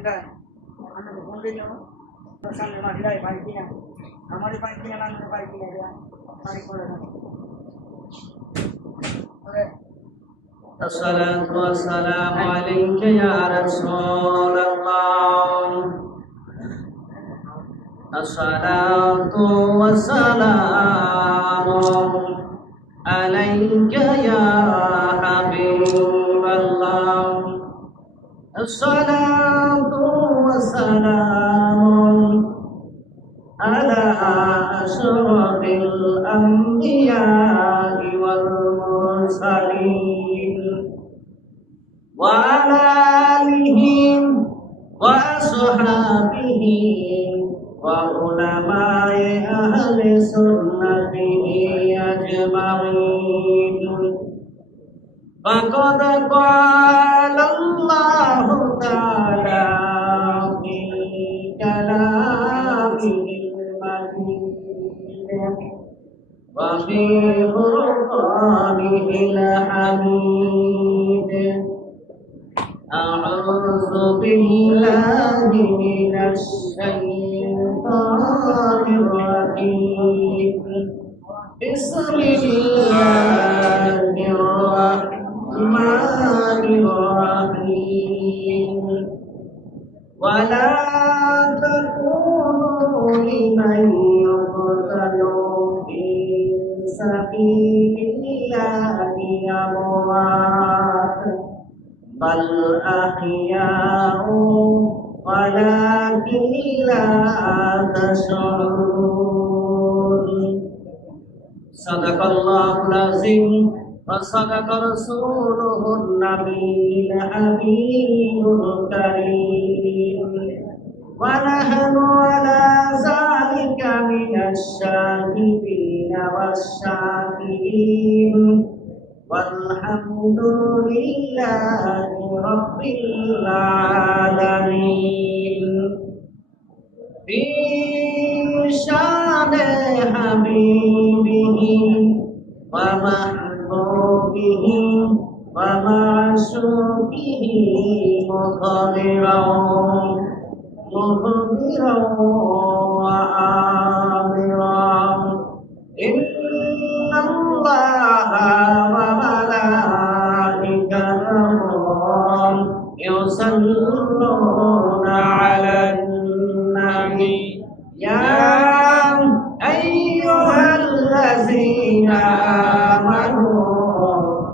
Enggak, anak berkumpul dulu. Pesan memang tidak baiknya. Hamaरे baiknya nanti baiknya dia. Baik boleh. الصلاة والسلام عليك يا رسول الله الصلاة والسلام عليك يا حبيب الله الصلاة والسلام على أشرف الأنبياء والمرسلين وعلى آله وأصحابه وعلماء أهل سنته أجمعين فقد قال الله تعالى في كلامه المجيد وفي فرقانه الحميد أعوذ بالله من الشيطان الرجيم بسم الله الرحمن الرحيم ولا تكونوا لمن يقتل في سبيل الله أموات بل أحياء ولكن لا تشعرون صدق الله العظيم وصدق رسوله النبي الحبيب الكريم ونحن على ذلك من الشاهدين والشاكرين والحمد لله رب العالمين في شان حبيبه ومحبوبه ومعشوقه مخبرا وآمرا إن الله وملائكته يصلون على النبي يا أيها الذين آمنوا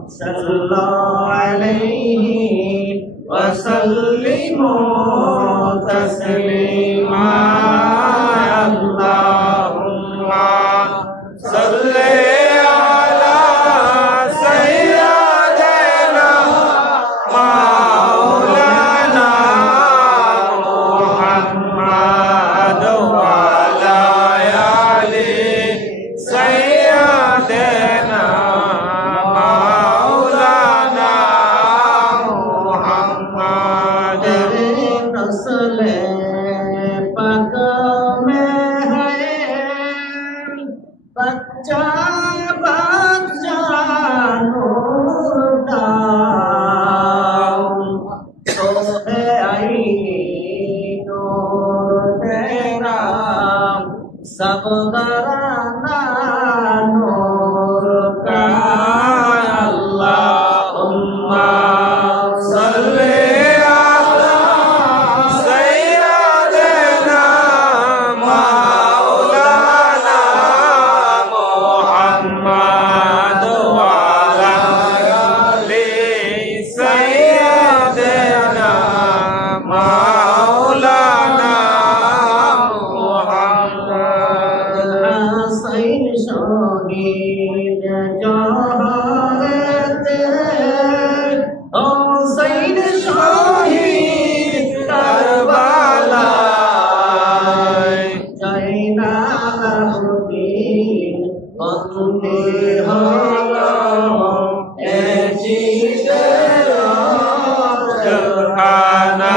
صلوا عليه وسلموا تسليما اللهم صل على سيدنا مولانا محمد وعلى آل سيدنا مولانا محمد رسول پاک میں ہے بچہ بچہ نور کا تو ہے عین نور تیرا سب گھرانا نور کا اللہم صل علی سیدنا مولانا محمد وعلى آل سيدنا مولانا محمد حسین شہید جہالت حسین شہید کربلا জয়নালাবুদ্দিন বন্দে হলো এ চিদের জখানা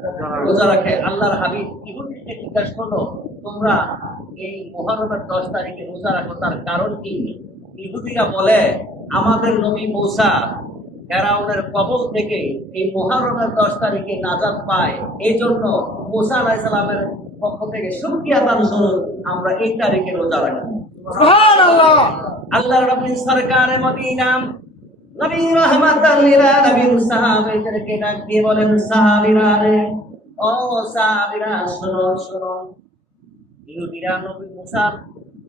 রোজা রাখে। আল্লাহর হাবিব ইহুদিকে জিজ্ঞাসা করলো, তোমরা এই মুহররমের 10 তারিখে রোজা রাখো, তার কারণ কি? ইহুদিরা বলে, আমাদের নবী মূসা ফেরাউনের কবল থেকে এই মুহররমের 10 তারিখে নাজাত পায়, এই জন্য মূসা আলাইহিস সালামের পক্ষ থেকে শুকরিয়া আদান স্বরূপ আমরা এই তারিখে রোজা রাখি। সুবহানাল্লাহ। আল্লাহর নবী সরকারে মদিনা নবী রাহমাতাল লিল আলামিন সাহাবীদেরকে ডাক দিয়ে বলেন, সাহাবীরা রে, ও সাহাবীরা শোনো শোনো, ইহুদিরা নবী মূসার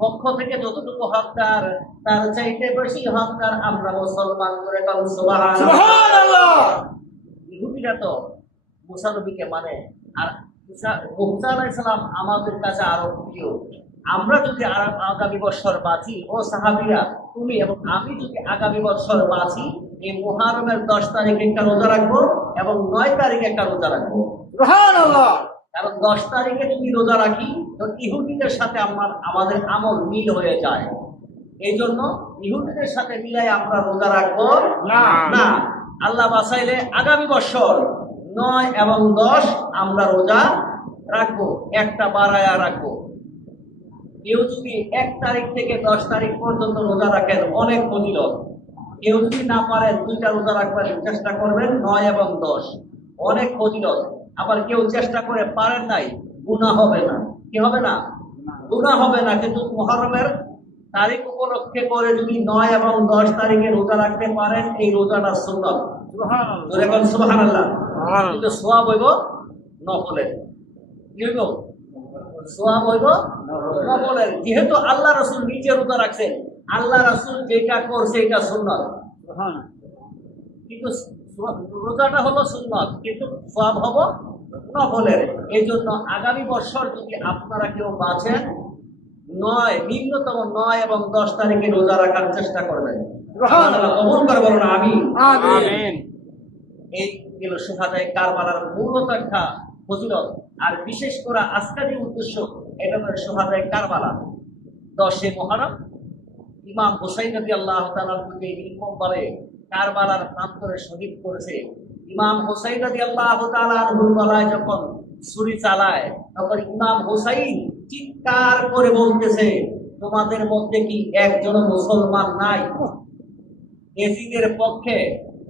পক্ষ থেকে যতটুকু হকদার তার চাইতে বেশি হকদার আমরা মুসলমান, করে বলেন সুবহানাল্লাহ। ইহুদিরা তো মূসা নবীকে মানে, আর মূসা আলাইহিস সালাম আমাদের কাছে আরো প্রিয়। আমরা যদি আগামী বছর বাঁচি, ও সাহাবীরা তুমি এবং আমি যদি আগামী বছর বাঁচি, এই মুহররমের 10 তারিখে একটা রোজা রাখবো এবং 9 তারিখে একটা রোজা রাখবো। সুবহানাল্লাহ। কারণ 10 তারিখে যদি রোজা রাখি তো ইহুদিদের সাথে আমাদের আমল মিল হয়ে যায়। এই জন্য ইহুদিদের সাথে মিলাই আমরা রোজা রাখবো না। আল্লাহ বাঁচাইলে আগামী বছর 9 এবং 10 আমরা রোজা রাখবো, একটা বাড়ায়া রাখবো। কেউ যদি 1 তারিখ থেকে 10 তারিখ পর্যন্ত রোজা রাখেন, অনেক ফজিলত। কেউ যদি না পারেন 2টা রোজা রাখবার চেষ্টা করবেন, 9 এবং 10, অনেক ফজিলত। আবার কেউ চেষ্টা করে পারেন নাই, গুনাহ হবে না। কি হবে না? গুনাহ হবে না। কিন্তু মুহররমের তারিখ উপলক্ষে করে যদি 9 এবং 10 তারিখে রোজা রাখতে পারেন, এই রোজাটা সুন্নাত। সুবহানাল্লাহ, সুবহানাল্লাহ। কিন্তু সওয়াব হইব নফলের। কি হইব? সওয়াব হইব নফলের। যেহেতু আল্লাহ রাসূল নিজে রোজা রাখছেন, আল্লাহ রাসূল যেটা করছে এটা সুন্নাত। কিন্তু রোজাটা হলো সুন্নাত, কিন্তু সওয়াব হবো নফলের। এই জন্য আগামী বছর যদি আপনারা কেউ বাঁচেন, নিম্নতম 9 এবং 10 তারিখে রোজা রাখার চেষ্টা করবেন। কবুল করে বলুন আমিন। এই গেল শুহাদায়ে কারবালার মূলত একটা ফজিলত। আর বিশেষ করে আজকের যে উদ্দেশ্য, এটা হলো শুহাদায়ে কারবালা। 10 মুহররম ইমাম হুসাইন রাদিয়াল্লাহু তাআলা যে ইমামবারে কারবালার প্রান্তরে শহীদ করেছে। ইমাম হুসাইন রাদিয়াল্লাহু তাআলা আনহুর গলায় যখন ছুরি চালায়, তখন ইমাম হুসাইন চিৎকার করে বলতেছে, তোমাদের মধ্যে কি একজন মুসলমান নাই? এজিদের পক্ষে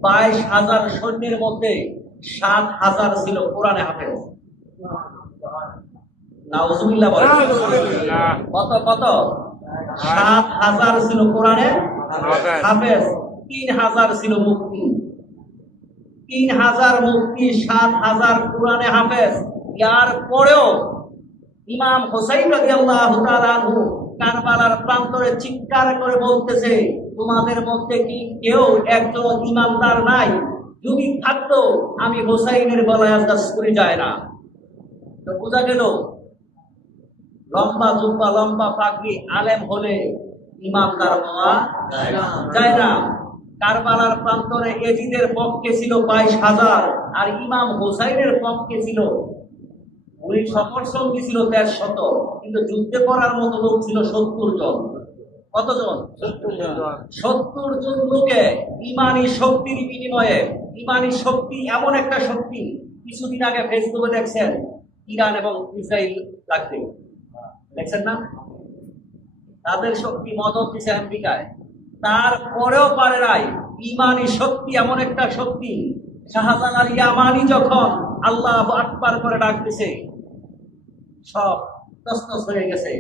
22,000 সৈন্যের মধ্যে 7,000 ছিল কোরআনে হাফেজ। নাউজুবিল্লাহ বলেন। কত 7,000 ছিল কোরআনে হাফেজ, 3,000 ছিল মুফতি। 3,000 মুফতি, 7,000 কোরআনে হাফেজ। ইয়ার পরেও ইমাম হুসাইন রাদিয়াল্লাহু তাআলা আনহু কারবালার প্রান্তরে চিৎকার করে বলতেছে, তোমাদের মধ্যে কি কেউ একজন ইমানদার নাই? যদি থাকতো আমি হুসাইনের গলায় আজকে ছুরি যায় না। তো বোঝা গেল, লম্বা জুব্বা, লম্বা পাগড়ি আলেম হলে ইমানদার হওয়া যায় না। কারবালার প্রান্তরে এজিদের পক্ষে ছিল 22,000, আর ইমাম হুসাইনের পক্ষে ছিল, উনি সফর সঙ্গী ছিল 150, কিন্তু যুদ্ধে করার মতো লোক ছিল 70 জন। কতজন? 70 জন লোকে ইমানি শক্তির বিনিময়ে, ইমানি শক্তি এমন একটা শক্তি, কিছুদিন আগে ফেসবুকে দেখছেন ইরান এবং ইসরায়েল লাগবে, দেখছেন না? তাদের শক্তি মদত দিচ্ছে আমেরিকায়, তারপরেও পারে নাই। ইমানি শক্তি এমন একটা শক্তি, শাহজালাল আর ইয়ামানি যখন আল্লাহু আকবার করে ডাক দিছে, সব তছনছ হয়ে গেছে।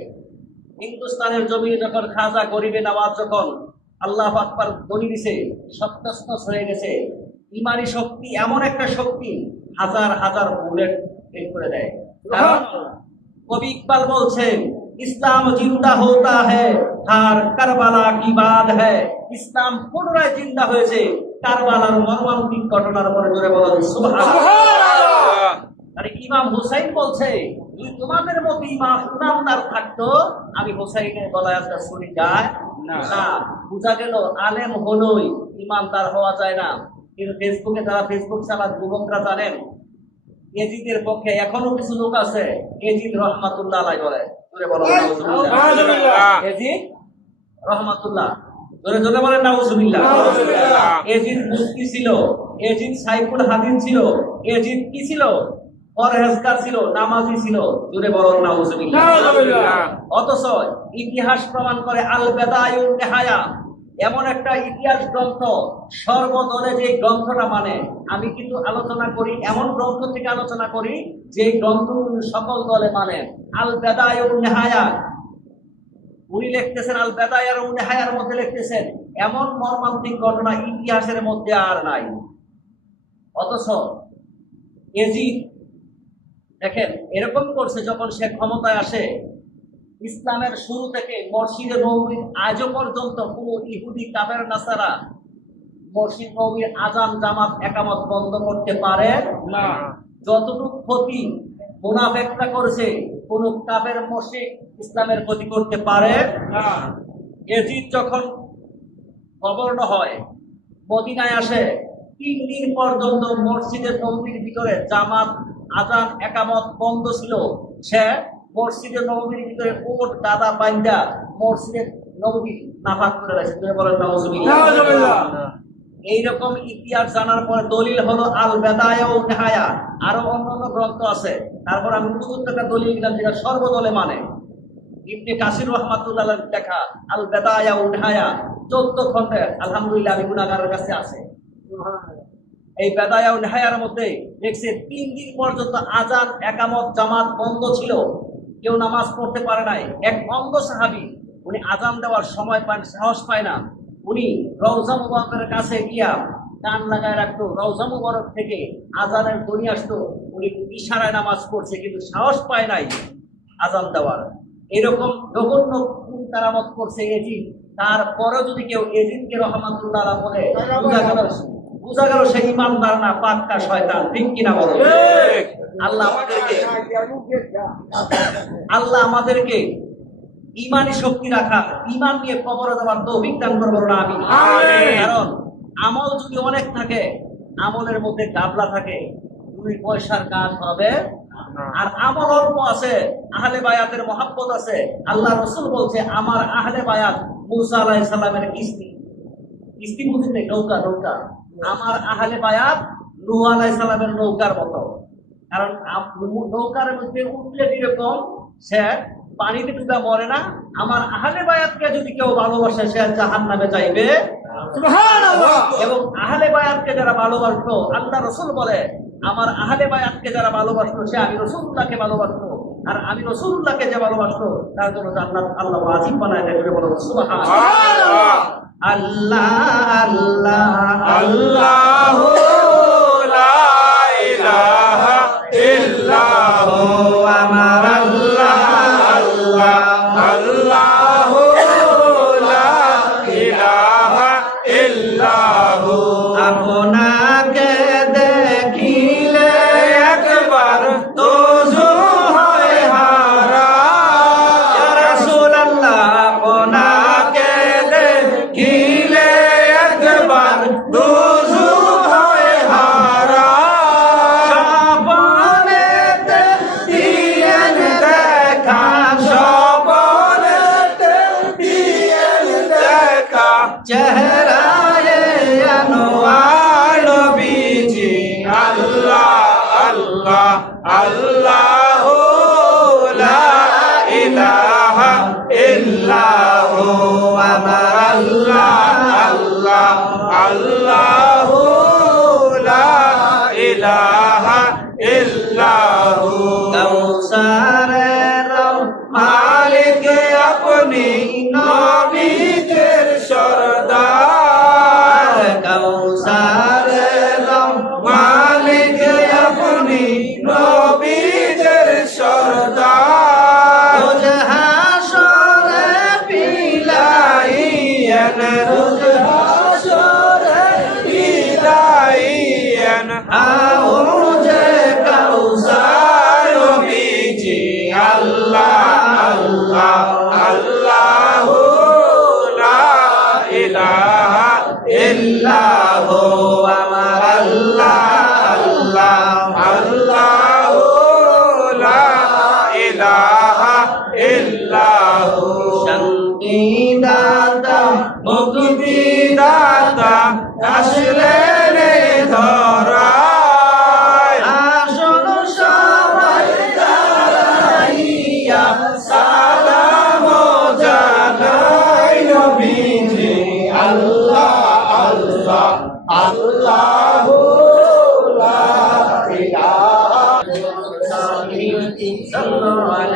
হিন্দুস্তানের জমিনে যখন খাজা গরিবে নওয়াজ যখন আল্লাহু আকবার বলি দিছে, সব তছনছ হয়ে গেছে। ইমানি শক্তি এমন একটা শক্তি, হাজার হাজার বুলেট বের করে দেয়। কারণ কবি ইকবাল বলছেন, ইসলাম জিন্দা হোতা হ্যায় হার কারবালা কি বাদ হ্যায়। ইসলাম পুনরায় জিন্দা হয়েছে কারবালার মর্মান্তিক ঘটনার পরে। জোরে বলেন সুবহানাল্লাহ। আর ইমাম হুসাইন বলছে, যদি তোমাদের মতো ইমানদার থাকতো, আমি হুসাইনের গলায় আজকে ছুরি যায় না। বোঝা গেল আলেম হলোই ইমানদার হওয়া যায় না। কিন্তু ফেসবুকে যারা ফেসবুক চালান, যুবকরা জানেন, এজিদের পক্ষে এখনো কিছু লোক আছে, এজিদ রহমাতুল্লাহ আলাইহি বলে। জোরে বলেন নাউজুবিল্লাহ। এজিদ রহমাতুল্লাহ, জোরে জোরে বলেন নাউজুবিল্লাহ। এজিদ মুফতি ছিল, এজিদ সাইফুল হাদিস ছিল, এজিদ কি ছিল? পরহেজগার ছিল, নামাজি ছিল, জোরে বলুন নাউজুবিল্লাহ। অথচ ইতিহাস প্রমাণ করে আল বেদায়ুন নেহায়া এমন একটা ইতিহাস গ্রন্থ, সর্বদলে যে গ্রন্থটা মানে, আমি কিন্তু আলোচনা করি এমন গ্রন্থ থেকে আলোচনা করি যে গ্রন্থ সকল দলে মানে। আল বেদায়ুন নেহায়া উনি লিখতেছেন, আল বেদায়া ও নেহায়ার মধ্যে লিখতেছেন এমন মর্মান্তিক ঘটনা ইতিহাসের মধ্যে আর নাই। অথচ এজিদ দেখেন এরকম করছে, যখন সে ক্ষমতায় আসে, ইসলামের শুরু থেকে মসজিদে নববী আজও পর্যন্ত কোনো ইহুদি কাফের নাসারা মসজিদ নববীর আজান জামাত একামত বন্ধ করতে পারে না। যতটুকু ক্ষতি মুনাফিকরা করেছে, কোন কাফের মুশরিক ইসলামের ক্ষতি করতে পারে না। এজিদ যখন গভর্ন হয়, মদিনায় আসে, 3 দিন পর্যন্ত মসজিদের নববীর ভিতরে জামাত আজান একামত বন্ধ ছিল। সে মসজিদের নববীর ভিতরে ওট গাদা বাইন্দা মসজিদের নববী নাফাক করে রাখছে। তুমি বলেন নাউজুবিল্লাহ। এইরকম ইতিহাস জানার পরে দলিল হলো আল বেদায়া ও নেহায়া। আরো অন্যান্য গ্রন্থ আছে, তারপর আমি প্রত্যেকটা দলিল দিলাম যেটা সর্বদলে মানে। ইবনে কাসির রাহমাতুল্লাহ লেখা আল বেদায়া ও নেহায়া 14 খণ্ডে, আলহামদুলিল্লাহ আমি গুনাহগারের কাছে আছে। এই বেদায়া ও নেহায়ার মধ্যে দেখছে 3 দিন পর্যন্ত আজান একামত জামাত বন্ধ ছিল, কেউ নামাজ পড়তে পারে নাই। এক অন্ধ সাহাবী, উনি আজান দেওয়ার সময় পান, সাহস পায় না, উনি রওজা মুবারকের কাছে গিয়া কান লাগায় রাখতো, রওজা মুবারক থেকে আজানের ধ্বনি আসতো, উনি ইশারায় নামাজ পড়ছে কিন্তু সাহস পায় নাই আজান দেওয়ার। এরকম জঘন্য কারামত করছে এজিদ। তারপরে যদি কেউ এজিদকে রহমাতুল্লাহ বলে, বোঝা গেল সে ইমানদার না, পাক্কা শয়তান। ঠিক কিনা বলো? আল্লাহ আমাদেরকে ইমানি শক্তি রাখা, ইমান নিয়ে কবরে দেওয়ার তৌফিক দান করবো না আমি। কারণ আমল যদি অনেক থাকে, আমলের মধ্যে গাবলা থাকে, 2 পয়সার কাজ হবে। আর আমল অল্প আছে, আহলে বায়াতের মহব্বত আছে। আল্লাহ রাসূল বলছে, আমার আহলে বায়াত মুসা আলাইহিস সালামের কিস্তি বুঝতে নৌকা, আমার আহলে বায়াত নূহ আলাইহিস সালামের নৌকার মতো। কারণ নৌকার মধ্যে উঠলে যেরকম সে পানিতে ডুবে মরে না, আমার আহলে বায়াতকে যদি কেউ ভালোবাসে সে জাহান্নামে যাইবে। সুবহানাল্লাহ। এবং আহলে বায়াতকে যারা ভালোবাসতো, আল্লাহ রাসূল বলে, আমার আহলে বায়াতকে যারা ভালোবাসতো সে আমি রাসূলুল্লাহকে ভালোবাসতো, আর আমি রাসূলুল্লাহকে যে ভালোবাসতো তার জন্য জান্নাত আল্লাহ ওয়াজিব বানায় দেবে। বলো সুবহানাল্লাহ। আল্লাহ আল্লাহ আল্লাহু লা ইলাহা ইল্লাহু আমার আল্লাহ আল্লাহ আল্লাহু লা ইলাহা ইল্লাহু। আপনাকে দেখিলে একবার তুজু হয় হারা, ইয়া রাসূলুল্লাহ আপনাকে দেখিলে একবার তুজু হয় হারা। স্বপনেতে দিলেন দেখা, স্বপনেতে দিয়েন দেখা, চেহারায়ে আনোয়ার নবীজি আল্লাহ আল্লাহ আল্লাহু লা ইলাহা ইল্লাহু। আমার আল্লাহ আল্লাহ আল্লাহু লা ইলাহা ইল্লাহু। কাউসারের মালিক আপনি নবীদের সরদার, কাউসারের মালিক আপনি নবীদের সরদার। রোজ হাসরে বিলাইয়েন রোজ হাসরে বিলাইয়েন আউজে কাউসার নবীজি আল্লাহ আল্লাহ আল্লাহু লা ইলাহা ইল্লাহু। আমার আল্লাহ আল্লাহ আল্লাহু লা ইলাহা ইল্লাহু। শান্তি দাতা মুক্তি দাতা আসলেন এই ধরায়, আসল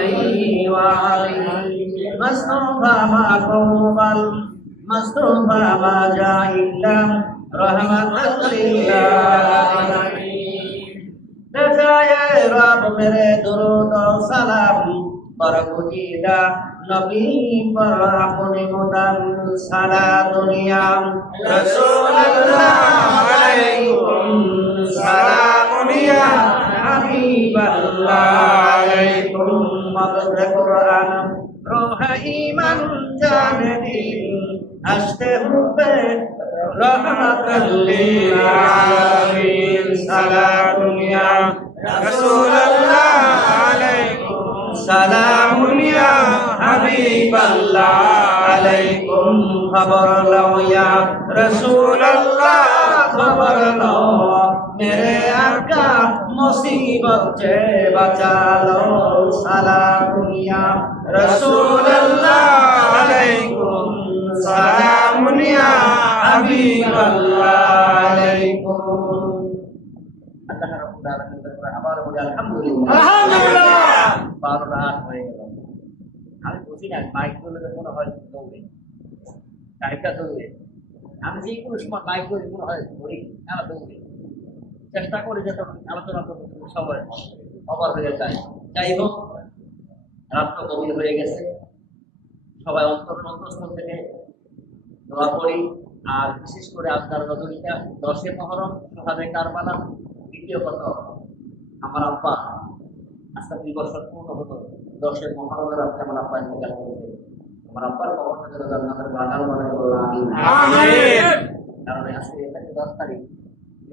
عليه وآله مصطفى ما قومل مصطفى ما جاء إلا رحمة للعالمين رجائے رب میرے درود و سلام پر گزیدہ نبی پر اپنے مدن سارا دنیا رسول اللہ علیکم سلام یا حبیب اللہ علیکم مدد قرآن روح ایمان جان دین اشتے ہوئے رحمت للعالمین سلام یا رسول اللہ علیکم سلام یا حبیب اللہ علیکم خبر لو یا رسول اللہ خبر لو میرے آقا مصیبت سے بچا لو سلام یا رسول اللہ علیکم سلام یا حبیب اللہ علیکم আল্লাহ রাব্বুল আলামিন দরবারে আবার বলি আলহামদুলিল্লাহ আলহামদুলিল্লাহ 12 রাত হয়ে গেল আমি বুঝি না মাইক বলে মনে হয় দৌড়ে টাইপটা দৌড়ে আমি যে কোনো সময় মাইক বলে মনে হয় ধরি না দৌড়ে চেষ্টা করি যে আলোচনা করতে সবাই অবাক হয়ে যায় যাই হোক রাত্র গভীর হয়ে গেছে সবাই অন্তঃস্থল থেকে দোয়া করি আর বিশেষ করে আপনার রজনীটা 10 মুহররম সুহাদে কারবালা দ্বিতীয় কত আমার আব্বা আজকে 2 বছর পূর্ণ হতো 10 মুহররমের রাতে আমার আব্বা ইন্তেকাল করেছে আমার আব্বার কবরটা যেন জান্নাতের বাগান বানায় বলুন আমিন আমিন কারণ আজকে এটা 10 তারিখ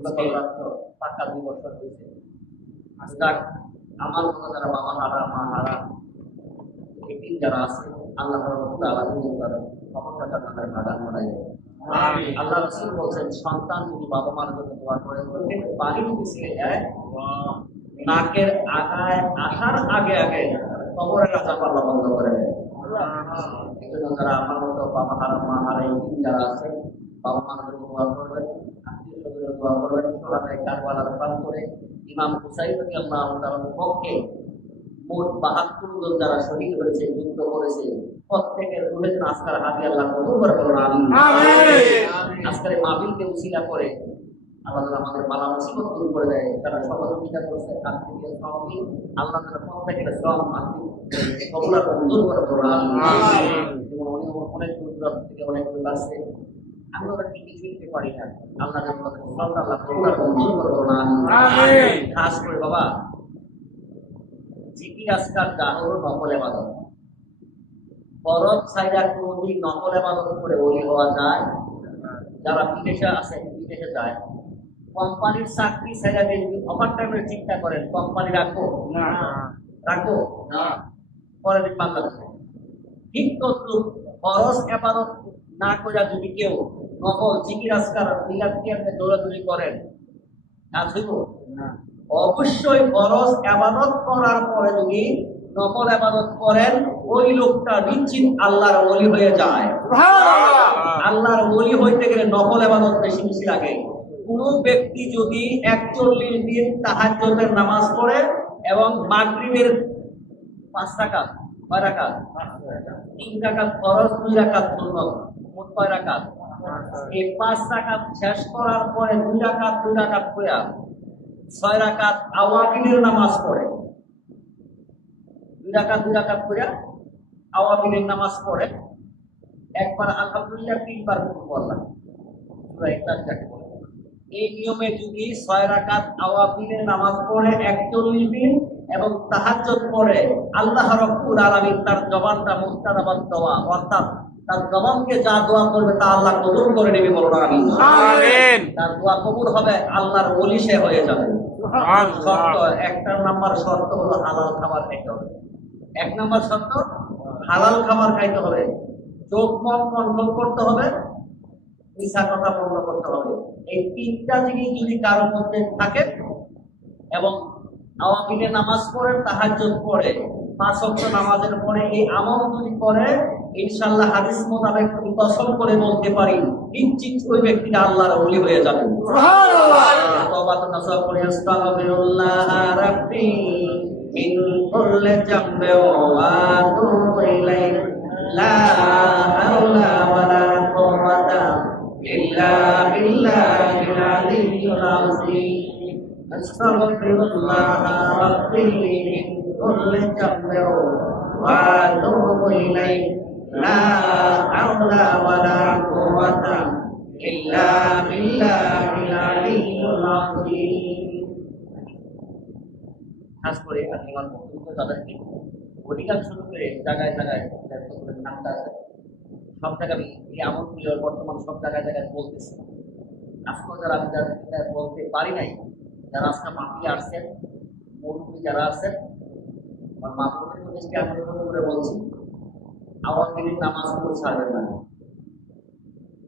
গত রাত্র পাকা 2 বছর হয়েছে আজকে আমার মতো যারা বাবা হারা মা হারা এই যারা আছে আল্লাহ রাব্বুল আলামিন তার কবরটা জান্নাতের বাগান বানায় আল্লাহ রাসূল বলেন সন্তান যদি বাবা মার জন্য দোয়া করে পানি পিছিয়ে যায় নাকের আগায় আসার আগে আগে কবরের রাজা পাল্লা বন্ধ করে দেয় এজন্য যারা আমার মতো বাবা হারা মা হারা এই যারা আছে বাবা মার জন্য দোয়া করবেন আত্মীয় স্বজনের দোয়া করবেন সুহাদায়ে কারবালার পান করে ইমাম হুসাইন রাদিয়াল্লাহু তাআলার পক্ষে মোট 72 জন যারা শহীদ হয়েছে যুদ্ধ করেছে প্রত্যেকের রুহের আজকার হাতে আল্লাহ কবুল করে বলুন আমিন আজকের মাহফিলকে উসিলা করে আল্লাহ তাআলা আমাদের বালা মুসিবত দূর করে দেয় তারা সহযোগিতা করছে আত্মীয় সহযোগী আল্লাহ তাআলা প্রত্যেকের শ্রম আত্মীয় কবুল দূর করে বলুন আমিন উনি অনেক দূর থেকে অনেক লোক আসছে আমরা ওরা কিছু দিতে পারি না আল্লাহ তাআলা শ্রমটা আল্লাহ কবুল করে বলুন আমিন খাস করে বাবা জিকির আজকার জাহর নকল ইবাদত ফরজ ছাইরা কোনদিন নকল ইবাদত করে ওলি হওয়া যায় যারা বিদেশে আছে বিদেশে যায় কোম্পানির চাকরি ছাইরা দেখবি ওভার টাইমের চিন্তা করেন কোম্পানি রাখো না রাখো না পরে দিন বাংলাদেশে ঠিক তদ্রুপ ফরজ ইবাদত না করে যদি কেউ নকল জিকির আজকার মিলাদ কিয়ামে দৌড়াদৌড়ি করেন কাজ হইব না অবশ্যই ফরজ ইবাদত করার পরে যদি নকল ইবাদত করেন ওই লোকটা নিশ্চিত আল্লাহর ওলি হয়ে যায় সুবহানাল্লাহ আল্লাহর ওলি হইতে গেলে নকল ইবাদত বেশি বেশি লাগে কোন ব্যক্তি যদি 41 দিন তাহাজ্জুদের নামাজ পড়ে এবং মাগরিবের 5 রাকাত 6 রাকাত 3 রাকাত ফরজ 2 রাকাত সুন্নাত মোট 6 রাকাত এই 5 রাকাত শেষ করার পরে 2 রাকাত কইরা 6 রাকাত আওয়াবিনের নামাজ পড়ে 2 রাকাত কইরা আওয়াবিনের নামাজ পড়ে একবার আলহামদুলিল্লাহ 3 বার পড়লাম সূরা ইখলাস যাকে বলে এই নিয়মে যদি 6 রাকাত আওয়াবিনের নামাজ পড়ে 41 দিন এবং তাহাজ্জুদ পড়ে আল্লাহ রাব্বুল আলামিন তার জবানটা মুস্তাজাবাত দোয়া অর্থাৎ তার জবানকে যা দোয়া করবে তা আল্লাহ কবুল করে নেবে বলুন আমিন আমিন তার দোয়া কবুল হবে আল্লাহর ওলি সে হয়ে যাবে শর্ত একটা নাম্বার শর্ত হলো হালাল খাবার খাইতে হবে 1 নাম্বার শর্ত হালাল খাবার খাইতে হবে চোখ মন কন্ট্রোল করতে হবে মিছা কথা বন্ধ করতে হবে এই 3টা জিনিস যদি কারোর মধ্যে থাকে এবং আওয়াবিনে নামাজ পড়ে তাহাজ্জুদ পড়ে 5 ওয়াক্ত নামাজের পরে এই আমল যদি করে ইনশাআল্লাহ হাদিস মোতাবেক আমি কসম করে বলতে পারি নিশ্চিত ওই ব্যক্তিটা আল্লাহর ওলি হয়ে যাবে সুবহানাল্লাহ তওবা তো নাসা করে আস্তাগফিরুল্লাহ রাব্বি من كل ذنب وأتوب إليك لا حول ولا قوة إلا بالله العلي العظيم أستغفر الله ربي من كل ذنب وأتوب إليه لا حول ولا قوة إلا بالله العلي العظيم খাস করে আমি আমার বন্ধুকে তাদেরকে অধিকাংশ লোকের জায়গায় জায়গায় ঠান্ডা আছে সব জায়গায় আমি এই আমলগুলো বর্তমান সব জায়গায় জায়গায় বলতেছি আজকেও যারা আমি যাদেরকে বলতে পারি নাই যারা আজকে মাটিয়ে আসছেন মুরব্বী যারা আছেন আমার মাহবুবের প্রদেশকে আমি করে বলছি আওয়ামী লীগ নামাজগুলো ছাড়বেন না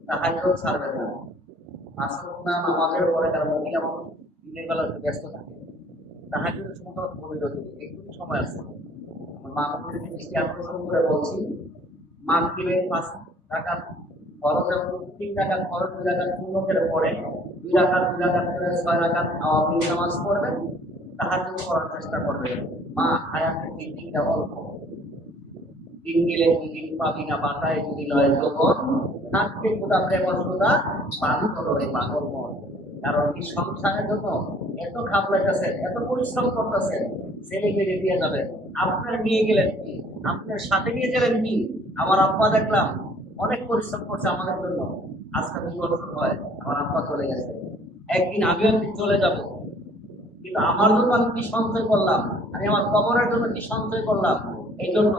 তাহাজ্জুদ ছাড়বেন না আসুন্না নামাজের পরে কারণ মহিলা মানুষ দিনের বেলা একটু ব্যস্ত থাকে তাহাজ্জুদের সময় গভীর একটু সময় আছে আমার মাহবুবের প্রদেশকে আমি করে বলছি মাগরিবের 5 রাকাত ফরজ এবং 3 রাকাত ফরজ 2 রাকাত সুন্নতের পরে 2 রাকাত করে 6 রাকাত আওয়ামী লীগ নামাজ পড়বেন তাহাজ্জুদ করার চেষ্টা করবেন মা হায়াতের দিনটা অল্প দিন গেলে 2 দিন পাবি না বাতায় যদি লয় তখন থাকতে গোটা প্রেমসুদা পানি করে পাগল মন কারণ এই সংসারের জন্য এত খাপ লাগাচ্ছেন এত পরিশ্রম করতেছেন ছেলে মেয়ে দিয়ে যাবে আপনার নিয়ে গেলেন কি আপনার সাথে নিয়ে গেলেন কি আমার আব্বা দেখলাম অনেক পরিশ্রম করছে আমাদের জন্য আজকে 2 বছর হয় আমার আব্বা চলে গেছে একদিন আমিও একদিন চলে যাব কিন্তু আমার জন্য আমি কি সঞ্চয় করলাম আমি আমার কবরের জন্য কি সঞ্চয় করলাম এই জন্য